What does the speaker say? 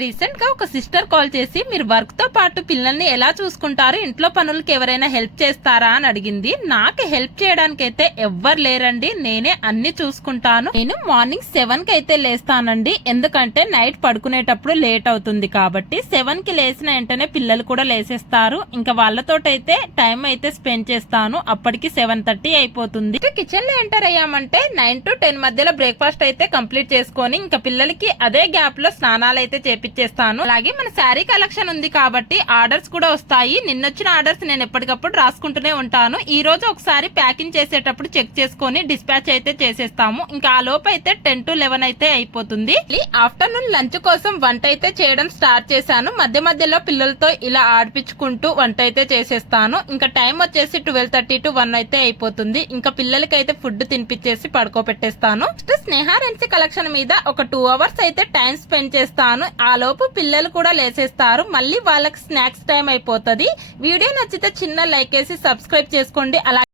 Recent గా ఒక sister call చేసి మీరు వర్క్ తో పాటు పిల్లల్ని ఎలా చూసుకుంటారు, ఇంట్లో పనులకి ఎవరైనా హెల్ప్ చేస్తారా అని అడిగింది. నాకు హెల్ప్ చేయడానికి అయితే ఎవ్వరు లేరండి, నేనే అన్ని చూసుకుంటాను. నేను మార్నింగ్ 7 కి అయితే లేస్తానండి, ఎందుకంటే నైట్ పడుకునేటప్పుడు లేట్ అవుతుంది కాబట్టి. 7 కి లేచిన వెంటనే పిల్లలు కూడా లేసేస్తారు, ఇంకా వాళ్ళతోటైతే టైం అయితే స్పెండ్ చేస్తాను. అప్పటికి 7:30 అయిపోతుంది. కిచెన్ లో ఎంటర్ అయ్యామంటే 9 to 10 మధ్యలో బ్రేక్ఫాస్ట్ అయితే కంప్లీట్ చేసుకొని ఇంకా పిల్లలకి అదే గ్యాప్ లో స్నానాలు అయితే చేపిచ్చేస్తాను. అలాగే మన శారీ కలెక్షన్ ఉంది కాబట్టి ఆర్డర్స్ కూడా వస్తాయి. నిన్నొచ్చిన ఆర్డర్స్ నేను ఎప్పటికప్పుడు రాసుకుంటూనే ఉంటాను. ఈ రోజు ఒకసారి ప్యాకింగ్ చేసేటప్పుడు చెక్ చేసుకొని డిస్పాచ్ అయితే చేసేస్తాము. ఇంకా ఆ లోపు అయితే 10 to 11 అయితే అయిపోతుంది. ఆఫ్టర్నూన్ లంచ్ కోసం వంట అయితే చేయడం స్టార్ట్ చేశాను. మధ్య మధ్యలో పిల్లలతో ఇలా ఆడిపించుకుంటూ వంట అయితే చేసేస్తాను. ఇంకా టైం వచ్చేసి 12:30 to 1 అయితే అయిపోతుంది. ఇంకా పిల్లలకి అయితే ఫుడ్ తినిపించేసి పడుకోబెట్టేస్తాను. స్నేహారెన్సీ కలెక్షన్ మీద ఒక 2 hours అయితే టైం స్పెండ్ చేస్తాను. ఆ లోపు పిల్లలు కూడా లేసేస్తారు. మళ్ళీ వాళ్ళకి స్నాక్స్ టైం అయిపోతుంది. వీడియో నచ్చితే చిన్న లైక్ వేసి సబ్స్క్రైబ్ చేసుకోండి. అలాగే